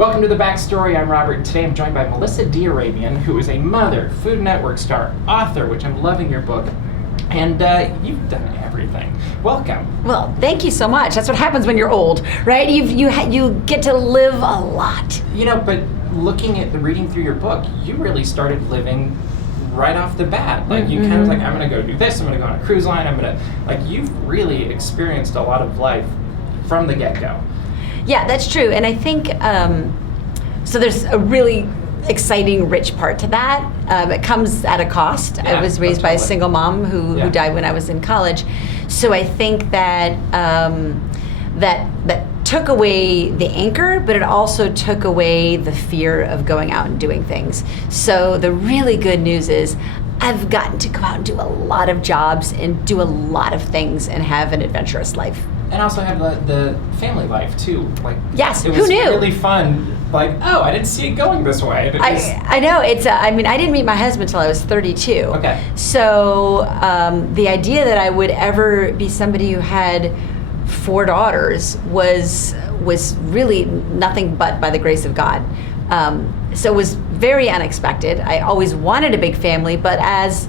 Welcome to The Backstory. I'm Robert, and today I'm joined by Melissa D'Arabian, who is a mother, Food Network star, author, which I'm loving your book, and you've done everything. Welcome. Well, thank you so much. That's what happens when you're old, right? You get to live a lot. You know, but reading through your book, you really started living right off the bat. Like, you kind of like, I'm going to go do this, I'm going to go on a cruise line, you've really experienced a lot of life from the get-go. Yeah, that's true. And I think, so there's a really exciting, rich part to that. It comes at a cost. Yeah, I was raised by a single mom who died when I was in college. So I think that that took away the anchor, but it also took away the fear of going out and doing things. So the really good news is I've gotten to go out and do a lot of jobs and do a lot of things and have an adventurous life. And also have the family life too. Yes, it was who knew? Really fun. I didn't see it going this way. I know. I didn't meet my husband until I was 32. Okay. So the idea that I would ever be somebody who had 4 daughters was really nothing but by the grace of God. So it was very unexpected. I always wanted a big family, but as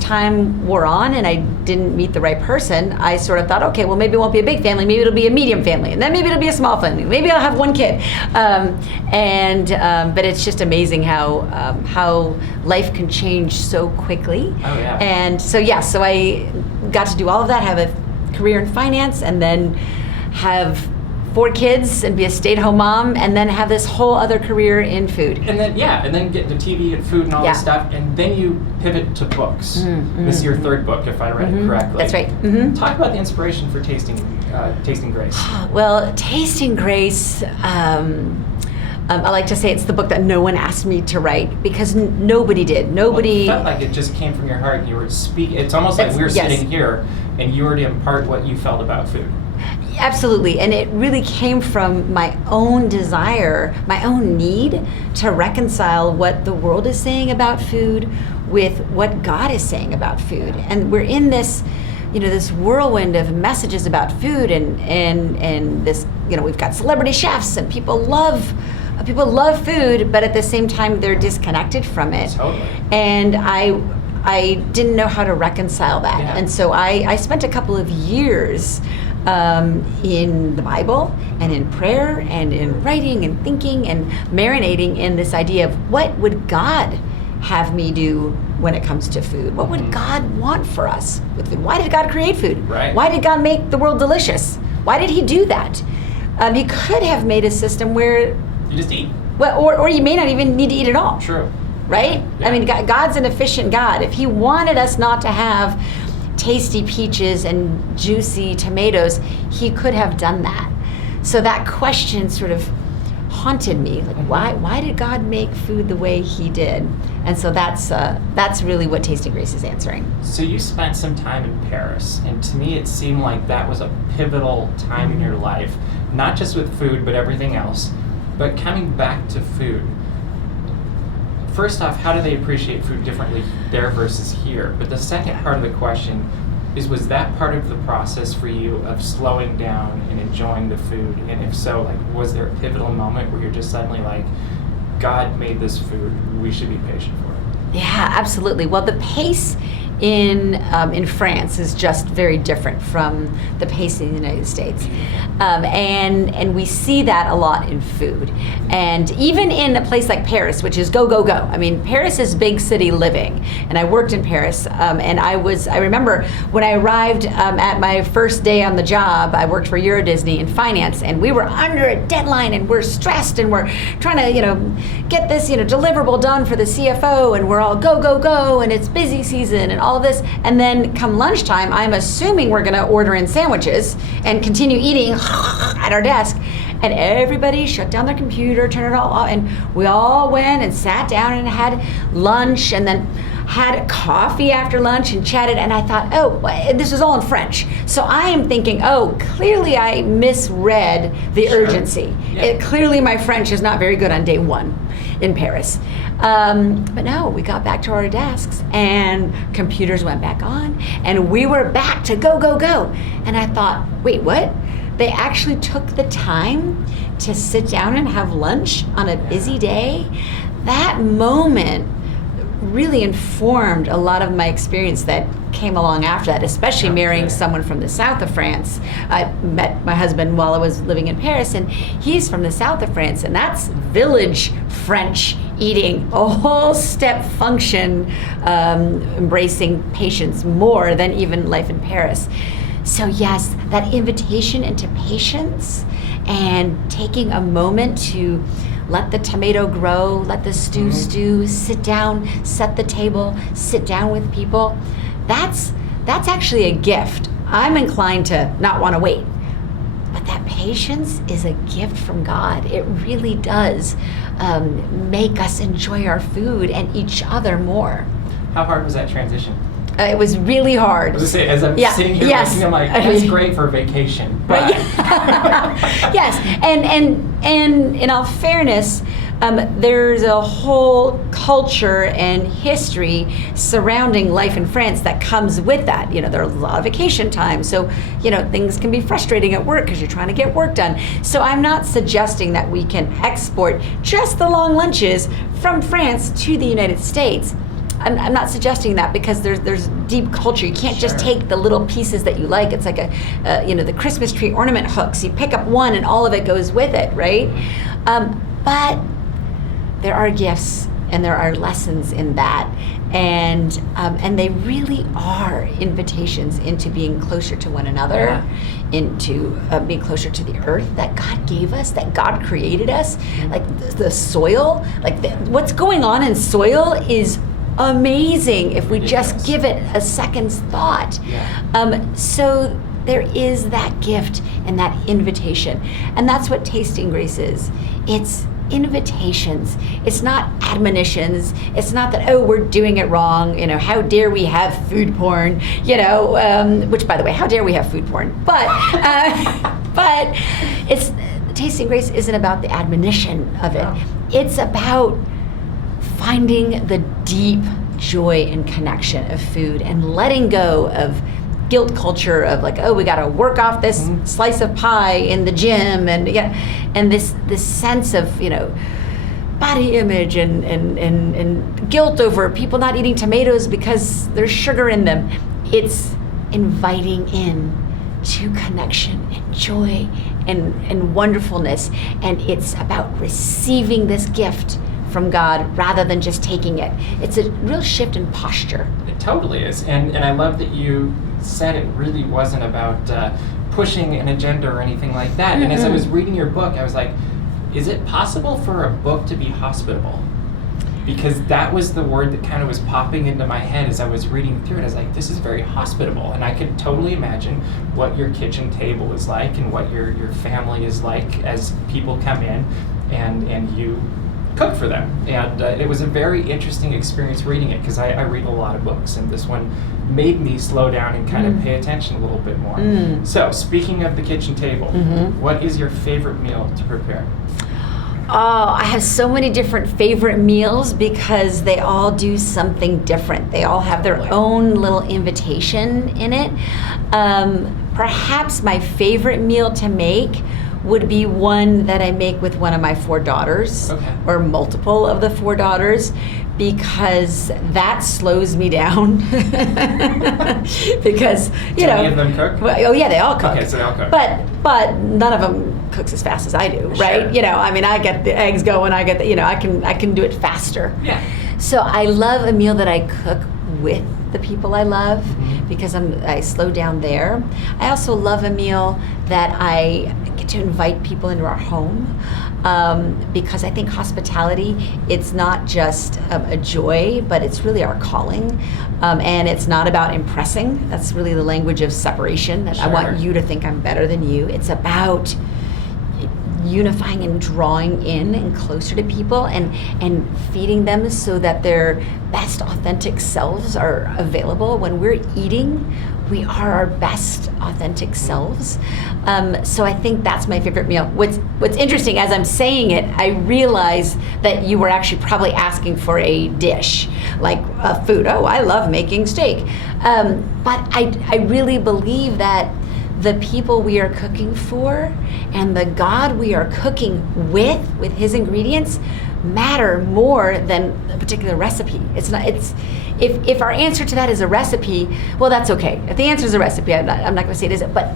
time wore on and I didn't meet the right person, I sort of thought, okay, well, maybe it won't be a big family, maybe it'll be a medium family, and then maybe it'll be a small family, maybe I'll have 1 kid. But it's just amazing how life can change so quickly. Oh, yeah. And so I got to do all of that, have a career in finance, and then have 4 kids and be a stay-at-home mom, and then have this whole other career in food. And then get into TV and food and all this stuff, and then you pivot to books. This is your 3rd book, if I read it correctly. That's right. Talk about the inspiration for Tasting Grace. Well, Tasting Grace, I like to say it's the book that no one asked me to write, because nobody did. Nobody. Well, it felt like it just came from your heart, and you were speaking. It's almost like we were sitting here, and you were to impart what you felt about food. Absolutely, and it really came from my own desire, my own need to reconcile what the world is saying about food with what God is saying about food. And we're in this, this whirlwind of messages about food, and this, we've got celebrity chefs, and people love food, but at the same time they're disconnected from it. Totally. And I didn't know how to reconcile that, and so I spent a couple of years in the Bible and in prayer and in writing and thinking and marinating in this idea of what would God have me do when it comes to food? What would God want for us with food? Why did God create food? Right. Why did God make the world delicious? Why did he do that? He could have made a system where you just eat. Well, or you may not even need to eat at all. True. Right? Yeah. I mean, God's an efficient God. If he wanted us not to have tasty peaches and juicy tomatoes, he could have done that. So that question sort of haunted me. Why did God make food the way he did? And so that's really what Tasting Grace is answering. So you spent some time in Paris, and to me it seemed like that was a pivotal time in your life, not just with food, but everything else. But coming back to food, first off, how do they appreciate food differently there versus here? But the second part of the question is, was that part of the process for you of slowing down and enjoying the food? And if so, was there a pivotal moment where you're just suddenly like, God made this food, we should be patient for it? Yeah, absolutely. Well, the pace in France is just very different from the pace in the United States. And we see that a lot in food. And even in a place like Paris, which is go, go, go. I mean, Paris is big city living. And I worked in Paris. And I remember when I arrived at my first day on the job, I worked for Euro Disney in finance, and we were under a deadline, and we're stressed, and we're trying to, get this, deliverable done for the CFO, and we're all go, go, go, and it's busy season and all of this. And then come lunchtime, I'm assuming we're going to order in sandwiches and continue eating at our desk. And everybody shut down their computer, turned it all off, and we all went and sat down and had lunch, and then had coffee after lunch and chatted. And I thought, oh, this is all in French. So I am thinking, oh, clearly I misread the urgency. Yeah. Clearly my French is not very good on day 1 in Paris. But no, we got back to our desks, and computers went back on, and we were back to go, go, go. And I thought, wait, what? they actually took the time to sit down and have lunch on a busy day. That moment really informed a lot of my experience that came along after that, especially marrying someone from the south of France. I met my husband while I was living in Paris, and he's from the south of France, and that's village French eating, a whole step function, embracing patience more than even life in Paris. So yes, that invitation into patience and taking a moment to let the tomato grow, let the stew stew, sit down, set the table, sit down with people. That's actually a gift. I'm inclined to not want to wait. But that patience is a gift from God. It really does make us enjoy our food and each other more. How hard was that transition? It was really hard. I was gonna say, as I'm sitting here looking, I'm like, that's great for vacation. But yes, and in all fairness, there's a whole culture and history surrounding life in France that comes with that. There are a lot of vacation time, so things can be frustrating at work because you're trying to get work done. So I'm not suggesting that we can export just the long lunches from France to the United States. I'm not suggesting that, because there's deep culture. You can't just take the little pieces that you like. It's like the Christmas tree ornament hooks. You pick up one and all of it goes with it, right? But there are gifts and there are lessons in that, and they really are invitations into being closer to one another, into being closer to the earth that God gave us, that God created us, like the soil, like what's going on in soil is amazing if we just give it a second's thought. So there is that gift and that invitation, and that's what Tasting Grace is. It's invitations. It's not admonitions. It's not that, we're doing it wrong, how dare we have food porn, which, by the way, how dare we have food porn, but it's Tasting Grace isn't about the admonition of it. It's about finding the deep joy and connection of food and letting go of guilt culture of like, we got to work off this slice of pie in the gym, and this sense of body image and guilt over people not eating tomatoes because there's sugar in them. It's inviting in to connection and joy and wonderfulness, and it's about receiving this gift from God rather than just taking it. It's a real shift in posture. It totally is, and I love that you said it really wasn't about pushing an agenda or anything like that. And as I was reading your book, I was like, is it possible for a book to be hospitable? Because that was the word that kind of was popping into my head as I was reading through it. I was like, this is very hospitable, and I could totally imagine what your kitchen table is like and what your family is like as people come in and you cook for them. And it was a very interesting experience reading it, because I read a lot of books, and this one made me slow down and kind of pay attention a little bit more. So speaking of the kitchen table, what is your favorite meal to prepare? Oh, I have so many different favorite meals because they all do something different. They all have their own little invitation in it. Perhaps my favorite meal to make would be one that I make with one of my 4 daughters, or multiple of the 4 daughters, because that slows me down. Because Do any of them cook? Well, yeah, they all cook. Okay, so they all cook. But none of them cooks as fast as I do, right? Sure. I get the eggs going. I get the, I can do it faster. Yeah. So I love a meal that I cook with the people I love, because I slow down there. I also love a meal that I get to invite people into our home, because I think hospitality, it's not just a joy, but it's really our calling, and it's not about impressing. That's really the language of separation, that I want you to think I'm better than you. It's about unifying and drawing in and closer to people, and feeding them so that their best authentic selves are available. When we're eating, we are our best authentic selves. So I think that's my favorite meal. What's interesting, as I'm saying it, I realize that you were actually probably asking for a dish, like food. Oh, I love making steak. But I really believe that the people we are cooking for and the God we are cooking with his ingredients matter more than a particular recipe. It's not. It's if our answer to that is a recipe, well, that's okay. If the answer is a recipe, I'm not going to say it isn't. But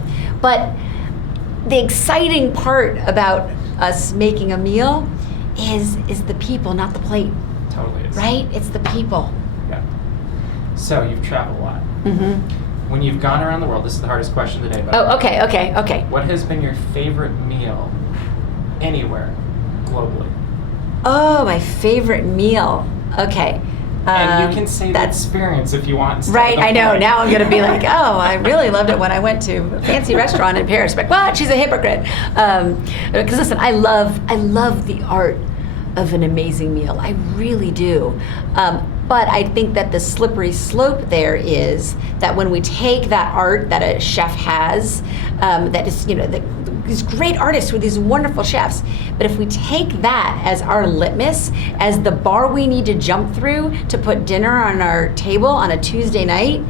the exciting part about us making a meal is the people, not the plate. Totally is. Right? It's the people. Yeah. So you've traveled a lot. Mm-hmm. When you've gone around the world, this is the hardest question today. But Oh, okay. what has been your favorite meal anywhere globally? Oh, my favorite meal. Okay. And you can say the experience if you want. Right, I know. Now I'm going to be like, oh, I really loved it when I went to a fancy restaurant in Paris. But what? She's a hypocrite. Because listen, I love the art of an amazing meal. I really do. But I think that the slippery slope there is that when we take that art that a chef has, that is, these great artists with these wonderful chefs, but if we take that as our litmus, as the bar we need to jump through to put dinner on our table on a Tuesday night,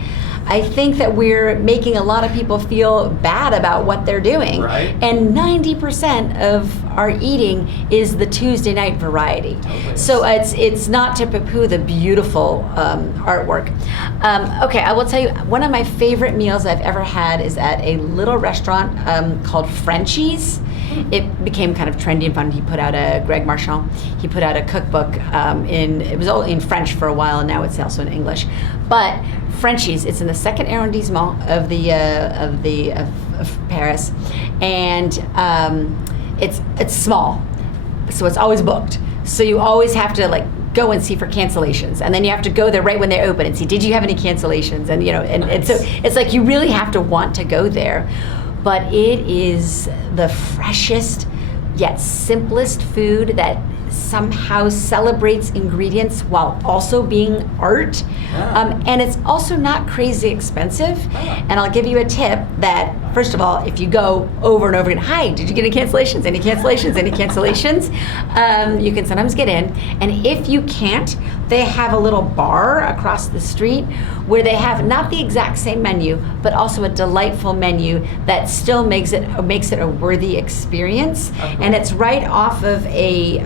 I think that we're making a lot of people feel bad about what they're doing. Right. And 90% of our eating is the Tuesday night variety. Totally. So it's not to poo-poo the beautiful artwork. Okay, I will tell you, one of my favorite meals I've ever had is at a little restaurant called Frenchie's. It became kind of trendy and fun. Greg Marchand, he put out a cookbook it was all in French for a while, and now it's also in English. But Frenchie's, it's in the second arrondissement of Paris, and it's small, so it's always booked. So you always have to go and see for cancellations, and then you have to go there right when they're open and see, did you have any cancellations? And and so it's like you really have to want to go there. But it is the freshest yet simplest food that somehow celebrates ingredients while also being art. Yeah. And it's also not crazy expensive. Yeah. And I'll give you a tip that, first of all, if you go over and over again, hi, did you get any cancellations? Any cancellations? Any cancellations? You can sometimes get in. And if you can't, they have a little bar across the street where they have not the exact same menu, but also a delightful menu that still makes it a worthy experience. Okay. And it's right off of a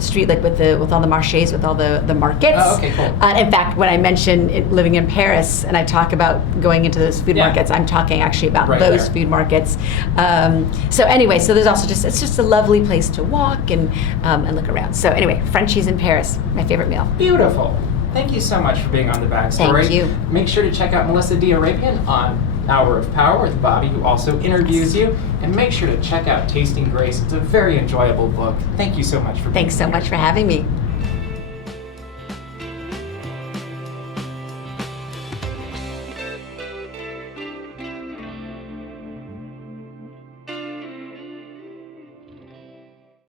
street with all the marchés, with all the markets. Oh, okay, cool. In fact, when I mention living in Paris and I talk about going into those food Yeah. markets, I'm talking actually about Right those there. food markets. So anyway, so there's also it's just a lovely place to walk and look around. So anyway, Frenchie's in Paris, my favorite meal. Beautiful. Thank you so much for being on The Backstory. Thank you. Make sure to check out Melissa D'Arabian on Hour of Power with Bobby, who also interviews you. And make sure to check out Tasting Grace. It's a very enjoyable book. Thank you so much for being Thanks so here. much for having me.